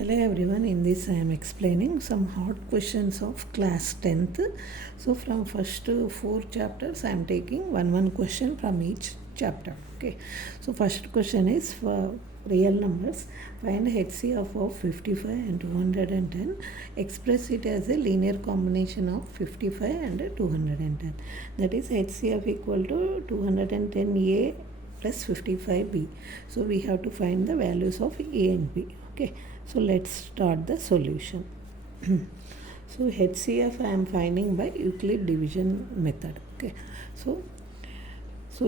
Hello everyone, in this I am explaining some hot questions of class 10th. So from first to 4 chapters I am taking one question from each chapter. Okay, so first question is for real numbers. Find HCF of 55 and 210. Express it as a linear combination of 55 and 210. That is HCF equal to 210A plus 55B. So we have to find the values of A and B. Okay, so let's start the solution. So HCF I am finding by Euclid division method. Okay, so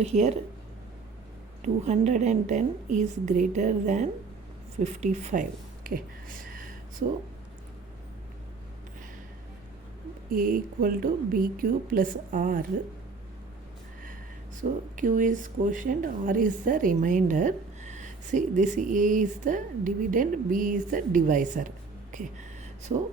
here 210 is greater than 55. Okay, so A equal to BQ plus R. So Q is quotient, R is the remainder. See, this A is the dividend, B is the divisor. Okay, so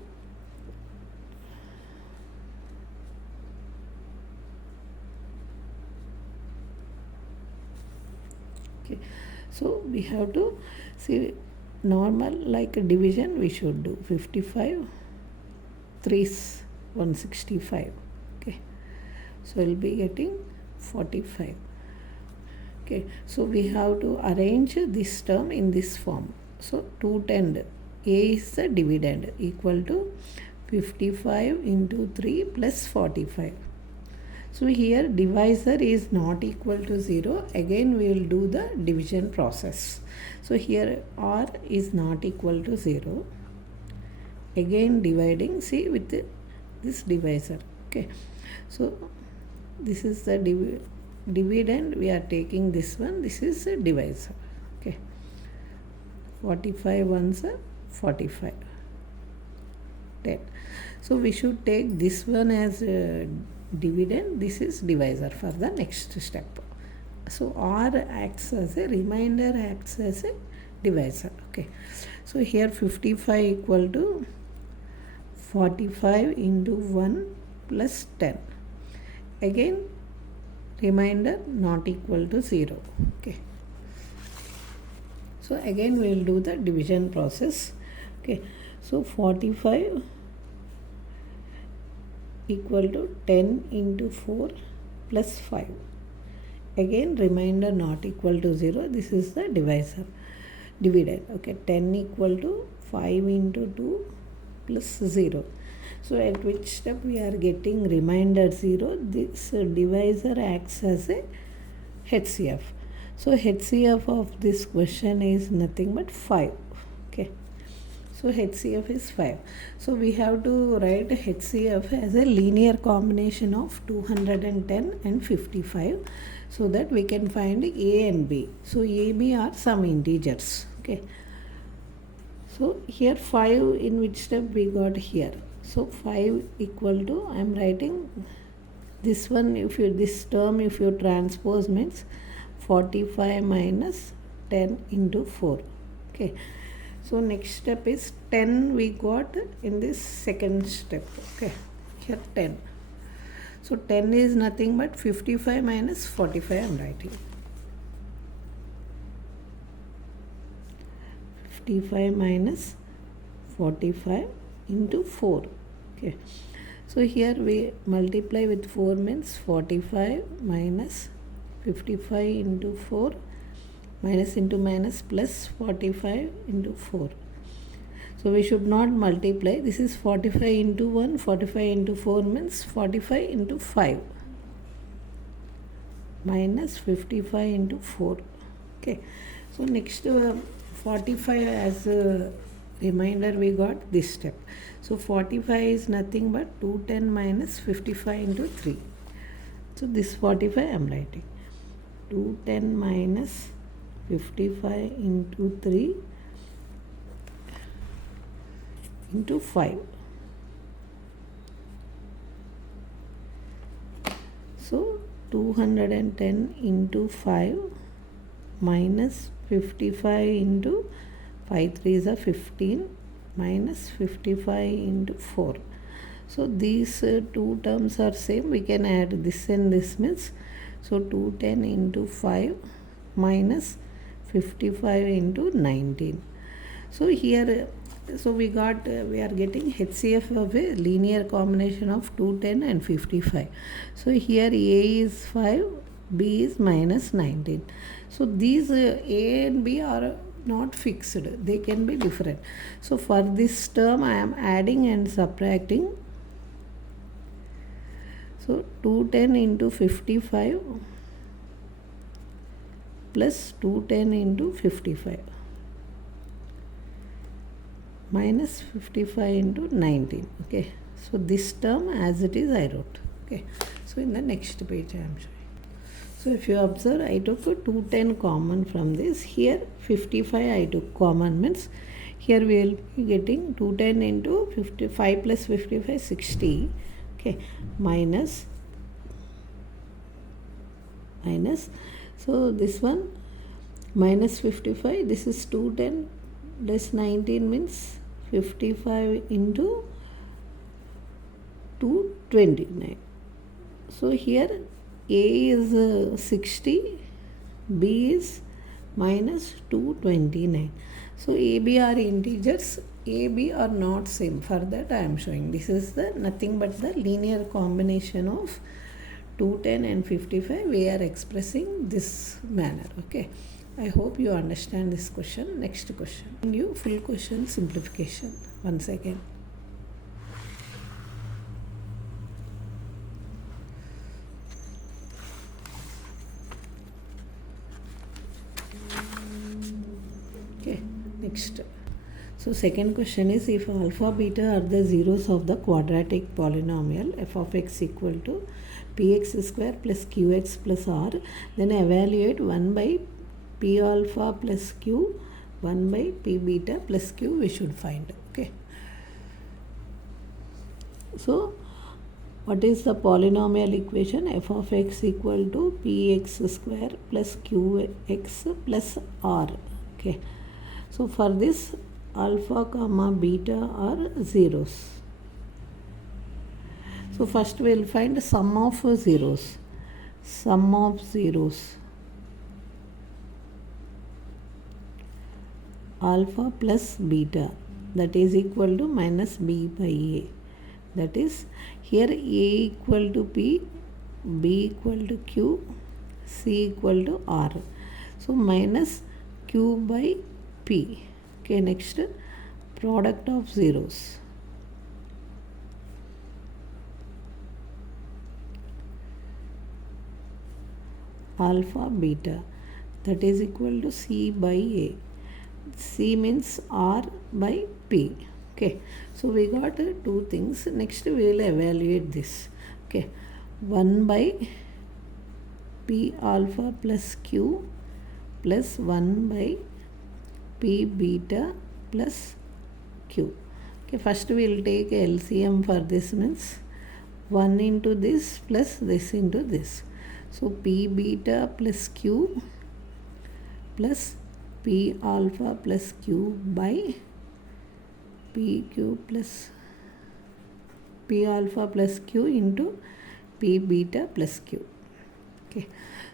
we have to see normal like a division we should do 55 3 is 165. Okay, so we'll be getting 45. Okay, so we have to arrange this term in this form. So 210, A is the dividend, equal to 55 into 3 plus 45. So here divisor is not equal to 0. Again we will do the division process. So here R is not equal to 0. Again dividing, see, with this divisor. Okay, so this is the dividend, we are taking this one, this is a divisor. Okay, 45 ones are 45, 10. So we should take this one as a dividend, this is divisor for the next step. So R acts as a remainder, acts as a divisor. Okay, so here 55 equal to 45 into 1 plus 10. Again remainder not equal to 0. Okay, so again we will do the division process. Okay, so 45 equal to 10 into 4 plus 5. Again remainder not equal to 0. This is the dividend. Okay, 10 equal to 5 into 2 plus 0. So at which step we are getting remainder 0. This divisor acts as a HCF. So HCF of this question is nothing but 5. Okay, so HCF is 5. So we have to write HCF as a linear combination of 210 and 55 so that we can find A and B. So A, B are some integers. Okay, so here 5 in which step we got here. So 5 equal to, I am writing this one, this term if you transpose means 45 minus 10 into 4. Okay, so next step is 10 we got in this second step. Okay, here 10. So 10 is nothing but 55 minus 45 I am writing. 55 minus 45 into 4. Okay, so here we multiply with 4 means 45 minus 55 into 4, minus into minus plus 45 into 4. So we should not multiply. This is 45 into 1, 45 into 4 means 45 into 5 minus 55 into 4. Okay, so next 45 as a remainder we got this step. So 45 is nothing but 210 minus 55 into 3. So this 45 I am writing 210 minus 55 into 3 into 5. So 210 into 5 minus 55 into 5 3s are 15 minus 55 into 4. So these two terms are same, we can add this and this means, so 210 into 5 minus 55 into 19. So here So we are getting HCF of a linear combination of 210 and 55. So here A is 5, B is minus 19. So these A and B are not fixed, they can be different. So for this term I am adding and subtracting. So 210 into 55 plus 210 into 55 minus 55 into 19. Okay, so this term as it is I wrote. Okay, so in the next page I am showing. So if you observe, I took a 210 common from this. Here 55 I took common, means here we will be getting 210 into 55 plus 55 60. Okay, minus so this one minus 55, this is 210 plus 19 means 55 into 229. So here A is 60, B is minus 229. So AB are integers, AB are not same. For that I am showing. This is the nothing but the linear combination of 210 and 55. We are expressing this manner. Okay, I hope you understand this question. Next question. You full question simplification. Once again. Okay, next. So second question is, if alpha beta are the zeros of the quadratic polynomial f of x equal to px square plus qx plus r, then evaluate 1 by p alpha plus q, 1 by p beta plus q we should find. Okay, so what is the polynomial equation? F of x equal to px square plus qx plus r. Okay, so for this alpha comma beta are zeros. So first we will find sum of zeros. Sum of zeros. Alpha plus beta, that is equal to minus b by a. That is, here a equal to p, b equal to q, c equal to r. So minus q by p. Okay, next, product of zeros. Alpha beta, that is equal to c by a. C means r by p. Okay, so we got two things. Next we will evaluate this. Okay, 1 by p alpha plus q plus 1 by p beta plus q. Okay, first we will take LCM for this, means 1 into this plus this into this. So p beta plus q plus p alpha plus q by pq plus p alpha plus q into p beta plus q. Okay,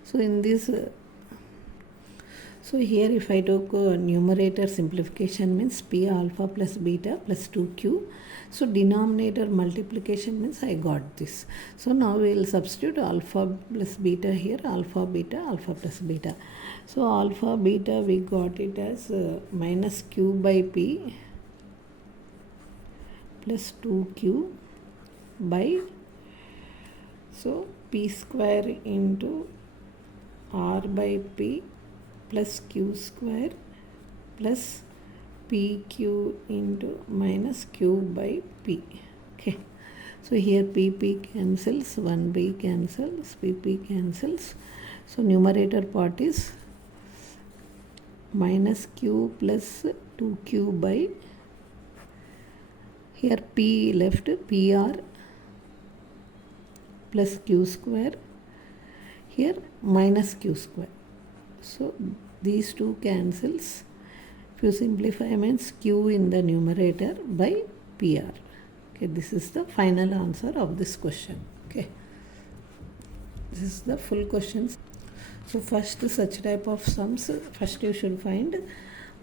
so in this so here if I took numerator simplification, means p alpha plus beta plus 2q. So denominator multiplication means I got this. So now we will substitute alpha plus beta here, alpha beta, alpha plus beta. So alpha beta we got it as minus q by p plus 2q by, so p square into r by p plus q square plus pq into minus q by p. Okay, so here pp cancels, 1b cancels, pp cancels. So numerator part is minus q plus 2q by, here p left, pr plus q square, here minus q square. So these two cancels. If you simplify, means q in the numerator by pr. Okay, this is the final answer of this question. Okay, this is the full questions. So first such type of sums, first you should find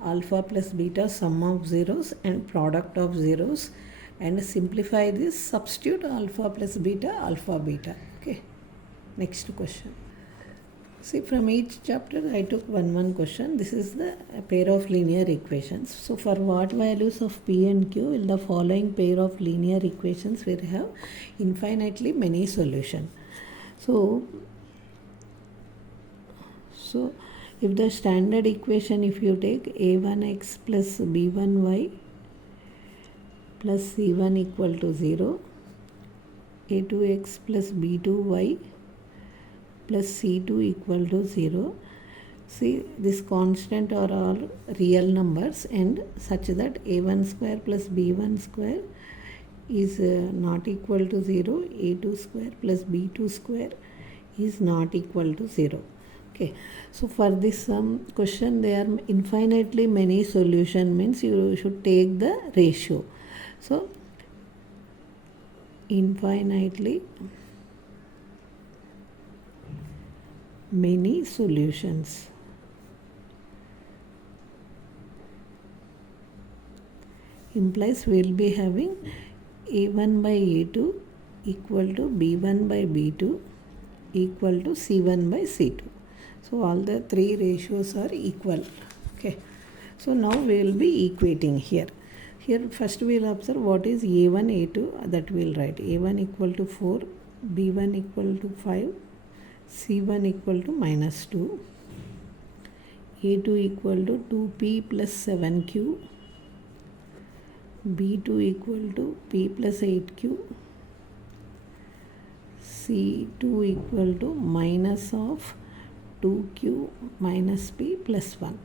alpha plus beta sum of zeros and product of zeros, and simplify this, substitute alpha plus beta, alpha beta. Okay, next question. See, from each chapter I took one question. This is the pair of linear equations. So for what values of P and Q in the following pair of linear equations we have infinitely many solutions. So if the standard equation, if you take a1x plus b1y plus c1 equal to 0, a2x plus b2y plus c2 equal to 0. See, this constant are all real numbers and such that a1 square plus b1 square is not equal to 0, a2 square plus b2 square is not equal to 0. Okay, so for this question there are infinitely many solution, means you should take the ratio. So infinitely many solutions. Implies we will be having a1 by a2 equal to b1 by b2 equal to c1 by c2. So all the three ratios are equal. Okay, so now we will be equating here. Here first we will observe what is a1, a2, that we will write a1 equal to 4, b1 equal to 5, c1 equal to minus 2, a2 equal to 2p plus 7q, b2 equal to p plus 8q, c2 equal to minus of 2q minus p plus 1.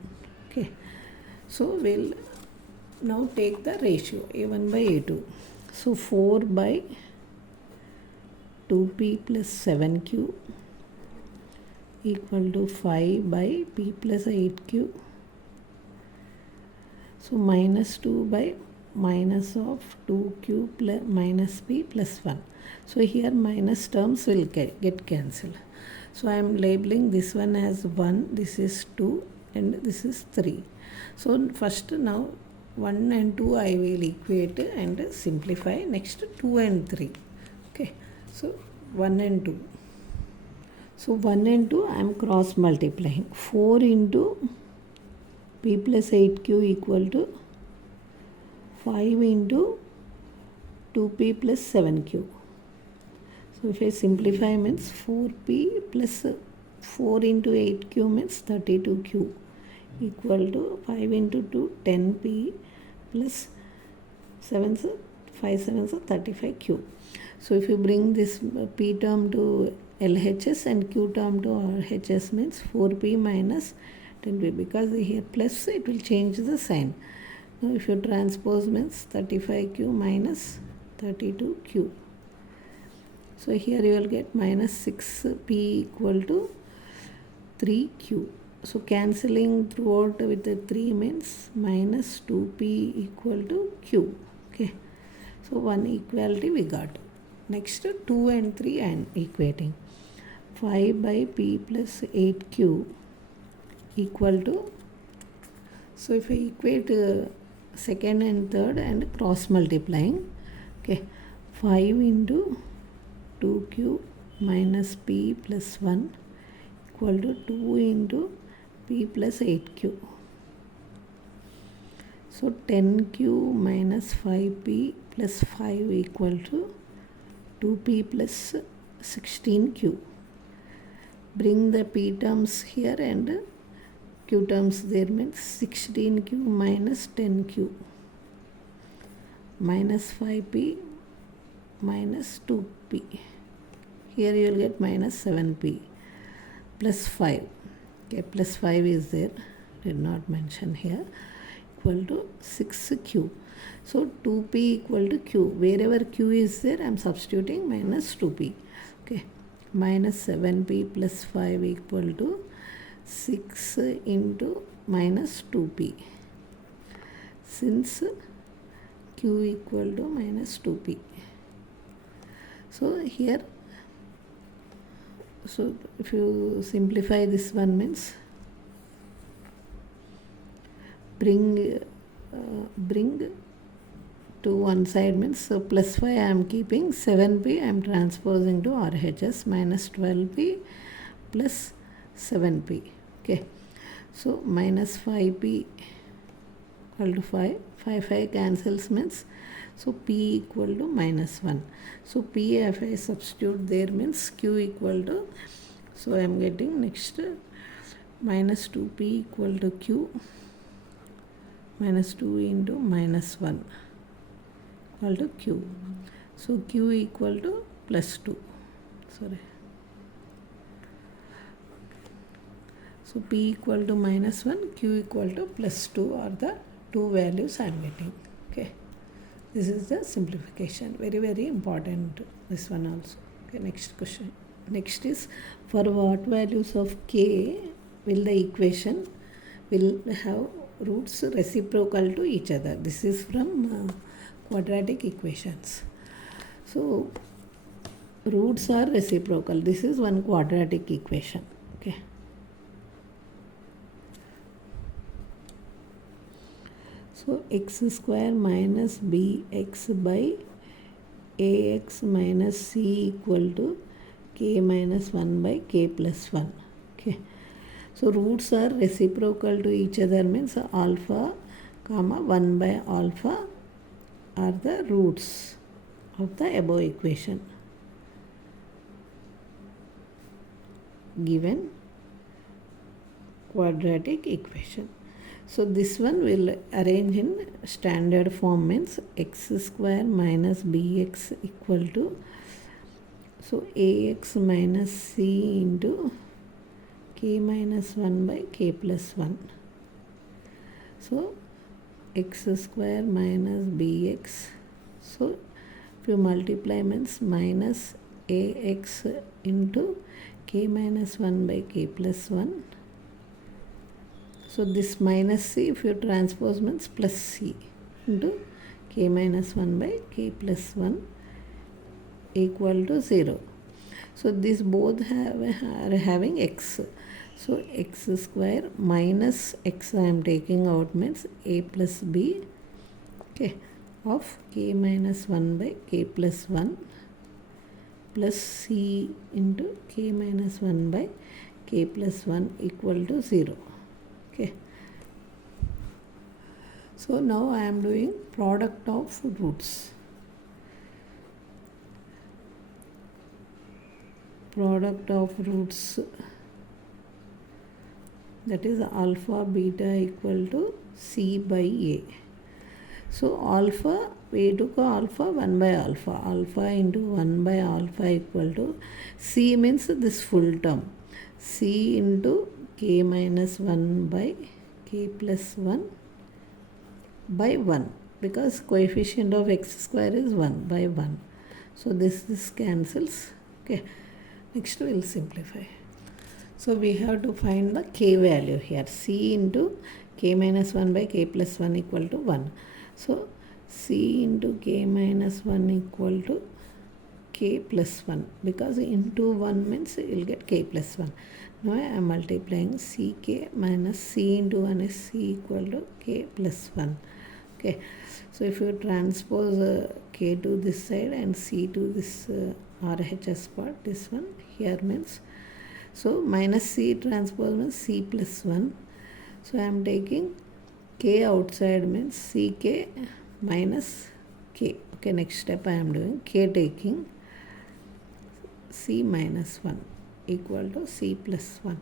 Okay, so we'll now take the ratio a1 by a2. So 4 by 2p plus 7q equal to 5 by p plus 8q. So minus 2 by minus of 2q plus minus p plus 1. So here minus terms will get cancelled. So I am labeling this one as 1, this is 2 and this is 3. So first now 1 and 2 I will equate and simplify. Next 2 and 3. Okay, so 1 and 2. So 1 and 2 I am cross multiplying. 4 into p plus 8q equal to 5 into 2p plus 7q. So if I simplify means 4p plus 4 into 8q means 32q equal to 5 into 2 10p plus 7 5 7 35q. So if you bring this p term to LHS and q term to RHS means 4p minus 10p, because here plus it will change the sign. Now if you transpose means 35q minus 32q. So here you will get minus 6p equal to 3q. So cancelling throughout with the 3 means minus 2p equal to q. Okay, so one equality we got. Next 2 and 3 I am equating. 5 by p plus 8q equal to, so if I equate second and third and cross multiplying, okay, 5 into 2q minus p plus 1 equal to 2 into p plus 8q. So 10q minus 5p plus 5 equal to 2p plus 16q. Bring the p terms here and q terms there means 16q minus 10q minus 5p minus 2p. Here you will get minus 7p plus 5. Okay, plus 5 is there, did not mention here, equal to 6q. So 2p equal to q. Wherever q is there I am substituting minus 2p. Okay, minus 7p plus 5 equal to 6 into minus 2p. Since q equal to minus 2p. So here, so if you simplify this one means bring to one side means so plus 5 I am keeping, 7p I am transposing to RHS, minus 12p plus 7p. Okay, so minus 5p equal to 5 cancels means so p equal to minus 1. So p if I substitute there means q equal to, so I am getting next minus 2p equal to q, minus 2 into minus 1 equal to q. So q equal to plus 2. Sorry. So p equal to minus 1, q equal to plus 2 are the two values I am getting. Okay. This is the simplification. Very, very important, this one also. Okay, next question. Next is, for what values of k will the equation will have roots reciprocal to each other? This is from quadratic equations. So roots are reciprocal. This is one quadratic equation. Okay. So x square minus bx by ax minus c equal to k minus 1 by k plus 1. Okay. So roots are reciprocal to each other means alpha comma 1 by alpha are the roots of the above equation given quadratic equation. So this one will arrange in standard form means x square minus bx equal to, so ax minus c into k minus 1 by k plus 1. So x square minus bx, so if you multiply means minus ax into k minus 1 by k plus 1. So this minus c if you transpose means plus c into k minus 1 by k plus 1 equal to 0. So these both are having x. So x square minus x I am taking out means a plus b, okay, of k minus 1 by k plus 1 plus c into k minus 1 by k plus 1 equal to 0. Okay. So now I am doing product of roots. Product of roots, that is alpha beta equal to c by a. So alpha, we took alpha 1 by alpha. Alpha into 1 by alpha equal to c means this full term. C into k minus 1 by k plus 1 by 1, because coefficient of x square is 1 by 1. So this cancels. Okay. Next we will simplify. So we have to find the k value here. C into k minus 1 by k plus 1 equal to 1. So c into k minus 1 equal to k plus 1, because into 1 means you will get k plus 1. Now I am multiplying ck minus c into 1 is c equal to k plus 1. Okay. So if you transpose k to this side and c to this RHS part, this one here means, so minus c transpose means c plus 1. So I am taking k outside means ck minus k. Okay, next step I am doing k taking c minus 1 equal to c plus 1.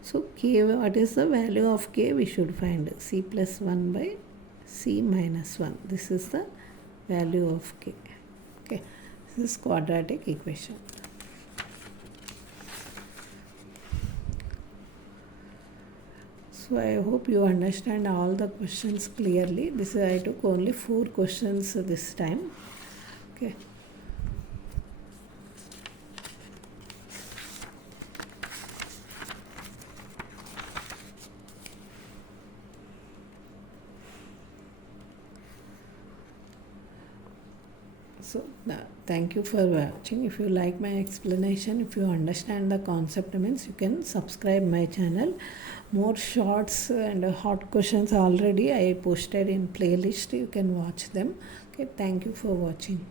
So k, what is the value of k? We should find c plus 1 by c minus 1. This is the value of k. Okay, this is quadratic equation. So I hope you understand all the questions clearly. This I took only 4 questions this time. Okay. So thank you for watching. If you like my explanation, if you understand the concept means, you can subscribe my channel. More shorts and hot questions already I posted in playlist, you can watch them. Okay, thank you for watching.